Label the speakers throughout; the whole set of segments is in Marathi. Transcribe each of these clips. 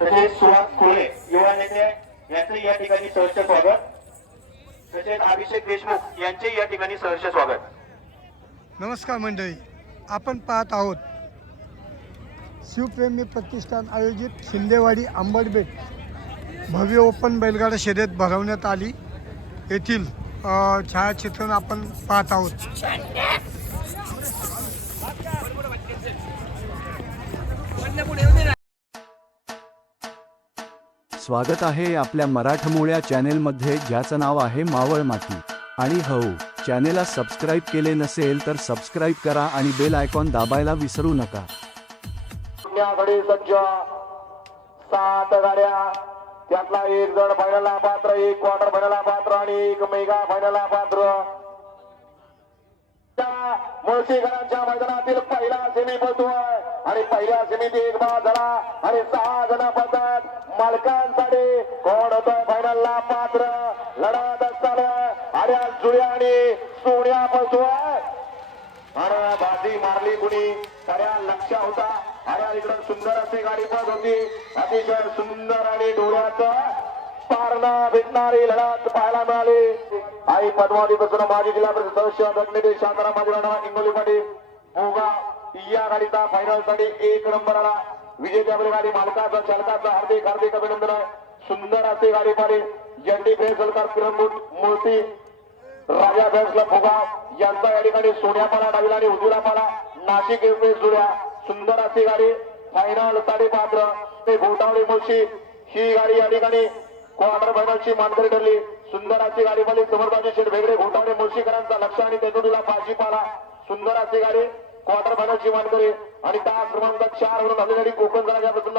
Speaker 1: तसेच सुहास खुळे युवा नेते यांचे या ठिकाणी सहर्ष स्वागत. तसेच अभिषेक देशमुख यांचे या ठिकाणी सहर्ष स्वागत.
Speaker 2: नमस्कार मंडळी आपण पाहत आहोत शिवप्रेमी प्रतिष्ठान आयोजित शिंदेवाडी आंबडबेट भव्य ओपन बैलगाडा शर्यत भरवण्यात आली. येथील छायाचित्रण आपण पाहत आहोत.
Speaker 3: स्वागत आहे आपल्या मराठमोळ्या चॅनेलमध्ये ज्याचं नाव आहे मावळ माती. आणि हो चॅनेलला सबस्क्राईब केले नसेल तर सबस्क्राईब करा आणि बेल आयकॉन दाबायला विसरू नका.
Speaker 1: पुण्याकडे सज्ज सात गाड्या त्यातला एक जण फायनलला पात्र एक क्वार्टर फायनलला पात्र आणि एक मेगा फायनलला पात्र. मुळशीकरांच्या मैदानातील पहिला सेमी पळतोय आणि पहिल्या सेमीत एक बाद झाला. आणि सहा जण पडतात मालकांसाठी कोण होतोय फायनलला पात्र लढत असताना अरे जुळ्या आणि सोन्या पळतोय आणि बाजी मारली कुणी? खऱ्या लक्ष होता. अरे इकडं सुंदर अशी गाडी पळत होती. अतिशय सुंदर आणि डोळ्याचं पारणा भेटणारी लढत पाहायला मिळाली. आई पद्मावती बसून माजी जिल्हा परिषद सदस्य दक्षिणी शांताराम माजीराणा हिंगोलीमध्ये मोगा या गाडीचा फायनलसाठी एक नंबर आला. विजेत्या गाडी मालकाचा चालकाचा हार्दिक हार्दिक अभिनंदन. सुंदर असे गाडी पाहिली जंडी फेसलकर किरण मूर्ती राजा बँसला फुगा. यांचा या ठिकाणी सोन्यापाला डावीला आणि उजवीला पाला नाशिक एक्सप्रेस जुळ्या सुंदर अशी गाडी. फायनलसाठी पात्र ते घोटावळी मुळशी ही गाडी या ठिकाणी क्वार्टर फायनलची मानकरी ठरली सुंदराची गाडी पाहिली समोरबाजी शेठ वेगळे घोटावळे मुळशीकरांचा लक्ष आणि तेजुडीला भाजीपाला सुंदर अशी गाडी क्वार्टर फायनलची मानकरी आणि त्या क्रमांक चार वरून आलेली गाडी कोकण जणाच्यापासून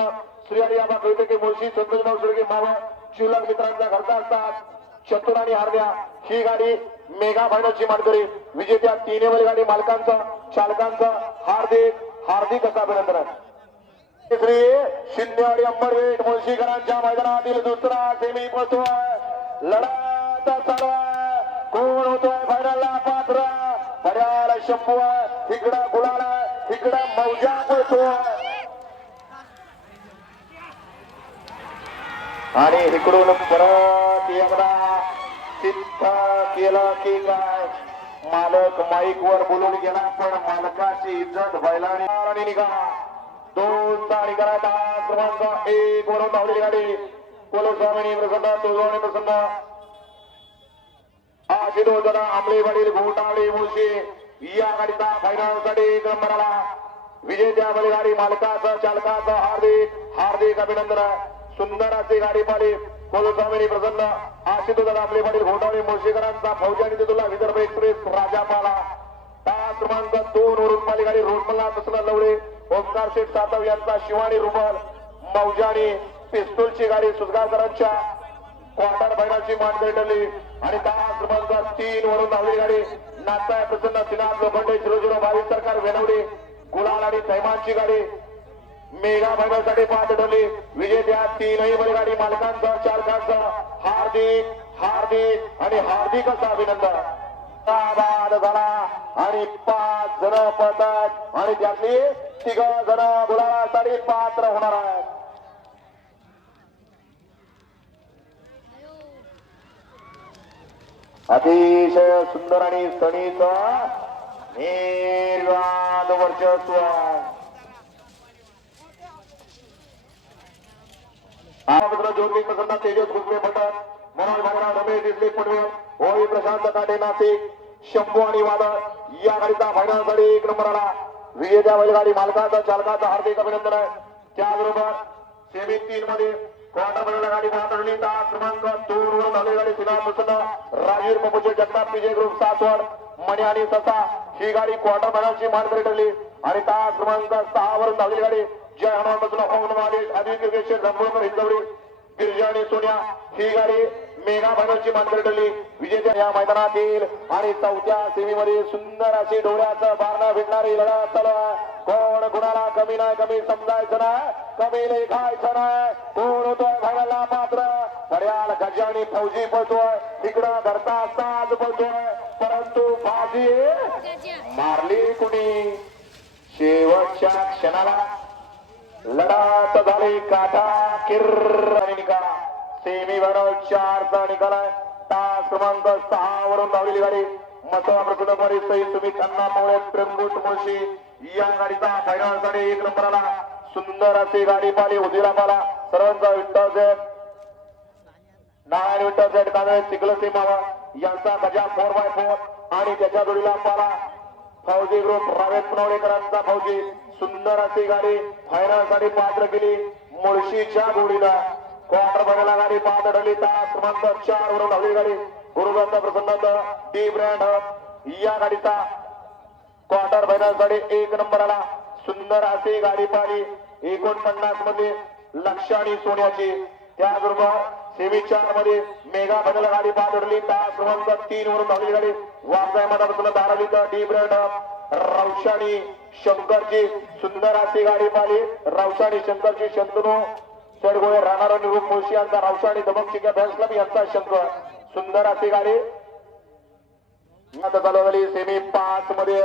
Speaker 1: श्री हरी आबा कळते मुळशी संतोषभाऊ भाऊ मावळ मावा शिवलाल मित्रांचा घरचा असतात. चतुर आणि हार्द्या ही गाडी मेगा फायनलची मानकरी विजेत्या तिन्ही गाडी मालकांचं चालकांचं हार्दिक हार्दिक असं अभिनंदन. आहे. श्री शिंदेवाडी अंबरवेट मुळशीकरांच्या मैदानातील दुसरा सेमी पोहोचतोय लढा चालू आहे. कोण होतोय फायनलला पात्र पर्याला शंभू आहे. इकडं गुलाल आहे. मौजा पोहोचतोय आणि इकडून परत एकदा सिद्ध केलं की काय? मालक माईक वर बोलून गेला पण मालकाची इज्जत बैलाने आणि निघा दोन तारी करा दहा क्रमांक एक वरून धावलेली गाडी कुलस्वामिनी प्रसन्न तुळजावणी प्रसन्न. आशी दोन जण आंबळेवाडील घोटाळे मुळशी या गाडीचा फायनलसाठी एक नंबर आला विजेत्या बैलगाडी मालकाचं चालकाचं हार्दिक हार्दिक अभिनंदन. सुंदर अशी गाडी पाली कोलस्वामिनी प्रसन्न. आशी दोन जण वडील घोटाळे मुळशीकरांचा फौजानी आणि तुला विदर्भ एक्सप्रेस राजा पाला तास क्रमांक दोन वरून पाली गाडी रोडमला प्रसन्न लवळे ओंकार शेठ सातव यांचा शिवानी रुबल मौजानी पिस्तूलची गाडी सुजगावकरांच्या क्वार्टर फायनलची मान भेटली. आणि दहा क्रमांक तीन वरून धावली गाडी नाताय प्रसन्न सिनाथ लोखंडे झिरो झिरो बावीस सरकार वेनवडी गुलाल आणि थैमानची गाडी मेगा फायनलसाठी पाच ठरली विजेत्या तीनही बैलगाडी मालकांचं चालकांचं हार्दिक हार्दिक आणि हार्दिक असं अभिनंदन. बाद झाला. आणि पाच जण पळतात. आणि त्यातली तिघ जण गुलाबासाठी पात्र होणार आहेत. अतिशय सुंदर आणि सणीच निर्वाद वर्चस्व मित्र ज्योती प्रसन्न तेजस गुजरे पटक मनोज भागरा रमेश दिसले पडवे होळी प्रशांत काटे नाशिक शंभू आणि वादळ. या गाडीचा फायनलसाठी एक नंबर आला. विजेत्या बैलगाडी मालकाचा चालकाचा हार्दिक अभिनंदन. आहे त्याचबरोबर सेमी तीन मध्ये क्वार्टर फायनल गाडी पाहतली तास क्रमांक दोन वरून आलेली गाडी सिना प्रसन्न राजीव बाबूचे जगताप विजय ग्रुप सासवड मणी आणि ससा ही गाडी क्वार्टर फायनलची मानकरी ठरली. आणि तास क्रमांक सहा वरून धावलेली गाडी. जय हनुमान बसला. होम आदेश आधी क्रिकेट हिंदवडी गिरजा आणि सोन्या ही गाडी मेगा फायनलची मानकरी ठरली. विजेत्या या मैदानातील आणि चौथ्या सेमीमध्ये सुंदर अशी डोळ्याचं बारणं भेटणारी लढत चालू आहे. कोण कुणाला कमी नाही कमी समजायचं नाही कमी लेखायचं नाही. कोण होतोय फायनलला मात्र? पर्याल गजा आणि फौजी पळतोय. इकडं घरचा साज पळतोय. परंतु बाजी मारली कुणी? शेवटच्या क्षणाला. लढात झाली काटा किर्र आणि निकाल सेमी बरोबर चारचा निकाल आहे तास क्रमांक सहा वरून धावलेली गाडी. मसवा प्रकुटुंबारी सई सुमित अण्णा मोळे प्रेमगुट मुळशी. या गाडीचा फायनलसाठी एक नंबरला सुंदर अशी गाडी पाली उजिरा पाला सर्वांचा विठ्ठल सेठ. नारायण विठ्ठल सेठ कांदळे चिखलसी मावा यांचा गजा फोर बाय फोर आणि त्याच्या जोडीला पाला फौजी ग्रुप रावेत पुनवडेकरांचा फौजी सुंदर अशी गाडी फायनलसाठी पात्र केली. मुळशीच्या गोडीला क्वार्टर फायनल गाडी पात्र ठरली तास क्रमांक चार वरून हवी गाडी. गुरुगंध प्रसन्न डी ब्रँड या गाडीचा क्वार्टर फायनलसाठी एक नंबर आला सुंदर अशी गाडी पाहिली. एकोणपन्नासमध्ये लक्ष आणि सोन्याची त्याचबरोबर सेमी चारमध्ये मेगा बदल गाडी पादडली तास क्रमांक तीन वरून भागली गाडी. वाघाय मधापासून धारली तर डी ब्रँड रवशाणी शंकरची सुंदर अशी गाडी पाहिली. रवशाणी शंकरची शंतनू. सडगोळे राहणार निरूप मुळशी यांचा रवशाणी दमक चिक्या फॅन्स क्लब यांचा शंकर सुंदर अशी गाडी. आता चालू झाली सेमी पाच मध्ये.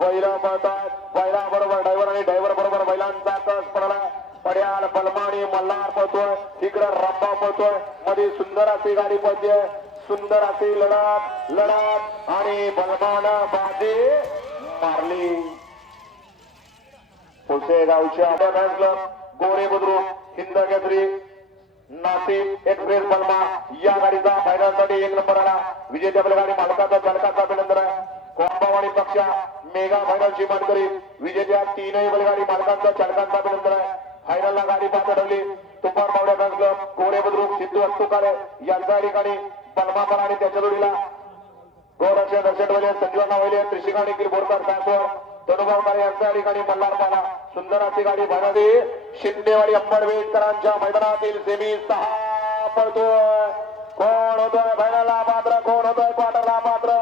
Speaker 1: बैला पळतात. बैला बरोबर ड्रायव्हर आणि ड्रायव्हर बरोबर बैलांचा कस पडला? पड्याल बलमाणी मल्हार पळतोय तिकडं रंबा पळतोयमध्ये सुंदर अशी गाडी पळते सुंदर अशी लढत लढत आणि बलमान बाजी मारली. पुसेगावच्या गोरे बुद्रुक हिंद केसरी नाशिक एक्सप्रेस बलमा या गाडीचा फायनलसाठी एक नंबर आला. विजय आपल्या गाडी मालकाचा चालकाचा अभिनंदन आहे. कोंबावाडी पक्षा मेगा फायनलची मानकरी विजेत्या तीनही बैलगाडी मालकांचा चालकांचा अभिनंदन आहे. फायनलला गाडी पात्र ठरली तुफान मावड्या फॅन्स गोरे बुद्रुक सिद्धू अस्तुकारे यांच्या ठिकाणी बलमा आणि त्याच्या जोडीला गौरक्ष दर्शन वैले संजीवना वैले त्रिशिका निखिल बोरकर सासवड धनुभावकार यांच्या ठिकाणी मल्हार पाला सुंदर अशी गाडी भरली शिंदेवाडी अंबरवेटकरांच्या मैदानातील सेमी सहा पडतोय कोण होतोय? फायनलला मात्र कोण होतोय? क्वार्टरला मात्र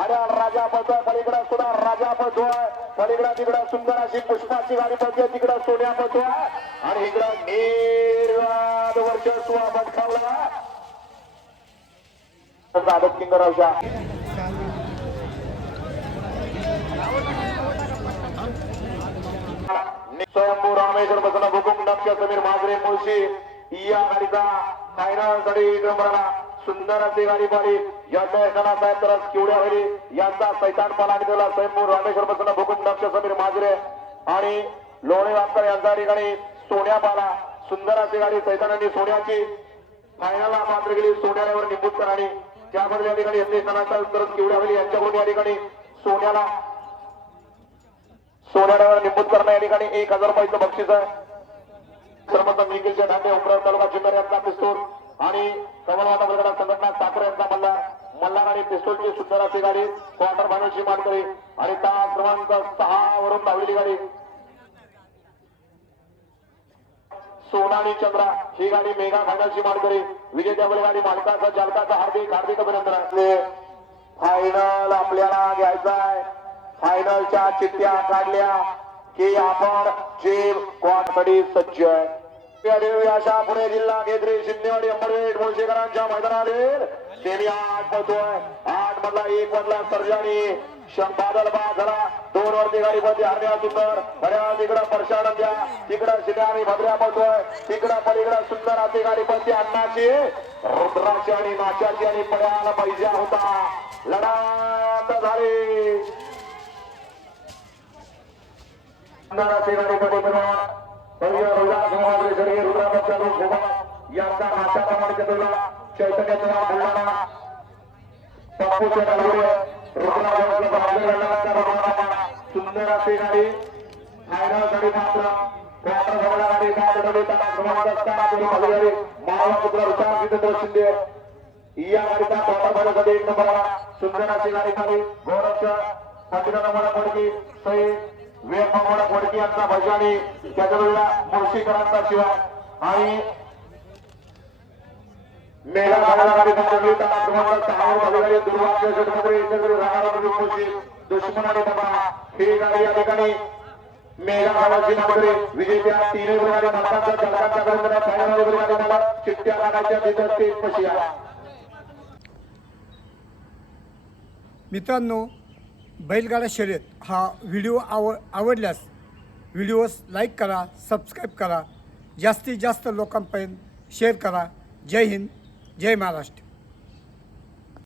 Speaker 1: आणि राजा पळतोय पलीकडे सुद्धा राजा पळतोय पलीकडे तिकडं सुंदर अशी पुष्पाची गाडी पळते तिकडं सोन्या पळतोय आणि इकडं निर्वाद वर्चस्व बटकावला आदत किंगरावच्या स्वयंभू रामेश्वर बसना भूकुंड समीर माजरे मुळशी. या गाडीचा फायनलसाठी एक नंबरला सुंदर अशी गाडी पाहिली याच्या एखादा साहेब तर किवड्या होईल यांचा सैतान पाला दिला. स्वयंपूर रामेश्वर बसना भूकुंड समीर माजरे. आणि लोणे वापकर यांच्या ठिकाणी सोन्या पाला सुंदर अशी गाडी सैतानांनी सोन्याची. फायनलला मात्र गेली. सोन्यावर निपुतकर आणि त्यामध्ये या ठिकाणी एम सणाचा तर किवड्या होईल यांच्याकडून या ठिकाणी सोन्याला सोन्यावर निपुतकर या ठिकाणी एक हजार रुपयाचं बक्षीस आहे. सरपंच निखिलच्या ठाणे उमराव तालुका चिंबर यांचा पिस्तूल. आणि कमलवादा वर्गडा संघटना ठाकरे यांचा मल्ला मल्हार आणि पिस्तूलची सुंदर अशी गाडी क्वार्टर फायनलची मात करी आणि त्या क्रमांक सहा वरून धावलेली गाडी. सोनाली चंद्रा ही गाडी मेगा फायनलची मात करी विजेत्या गाडी मालकाचा चालकाचा हार्दिक हार्दिक अभिनंदन. असले फायनल आपल्याला घ्यायचा आहे. फायनलच्या चिठ्ठ्या काढल्या की आपण जे क्वाडसाठी सज्ज आहे. या देवी आशा पुणे जिल्हा केंद्रीय शिंदेवाडी अंबरवेट मुळशेकरांच्या मैदानातील. सेमी आठ पळतोय. आठ मधला एक मधला सर्जानी. बादल बाद झाला दोन वरती गाडी मध्ये हरण्या सुंदर. हरण्या तिकडं परशानंद द्या. तिकडं शिल्या आणि भद्र्या पडतोय तिकडं पलीकडं सुंदर आती गाडी पडते अन्नाची रुद्राची आणि नाच्याची आणि पड्याला पाहिजे होता. लढा झाली. गाडी मध्ये करून भव्य रुद्रा समाज शरीर रुद्रापक्षा शोभा यांचा नाशा प्रमाणे तुला चैतन्याचा बुलढाणा बापूच्या डालगुडे रुद्रा सुंदर असे गाडी. फायनल गाडी मात्र. क्वार्टर फायनल गाडी. मात्र गाडी क्रमांक असताना तुम्ही माझी गाडी पुत्र रुचार जितेंद्र शिंदे. या गाडीचा क्वार्टर एक नंबर सुंदर अशी गाडी खाली. पडकी. सई. वेळ मोडा पडकी यांचा भजाने त्याच्या वेळेला मुळशीकरांचा शिवाय आणि मेघा भागाला गाडी ही गाडी या ठिकाणी मेघा भागाची मागरे विजेत्या फायनल वगैरे चिठ्ठ्या काढायच्या तिथं पशी
Speaker 2: मित्रांनो बैलगाडा शर्यत हा व्हिडिओ आव आवडल्यास व्हिडिओज लाईक करा सबस्क्राईब करा. जास्तीत जास्त लोकांपर्यंत शेअर करा. जय हिंद जय महाराष्ट्र.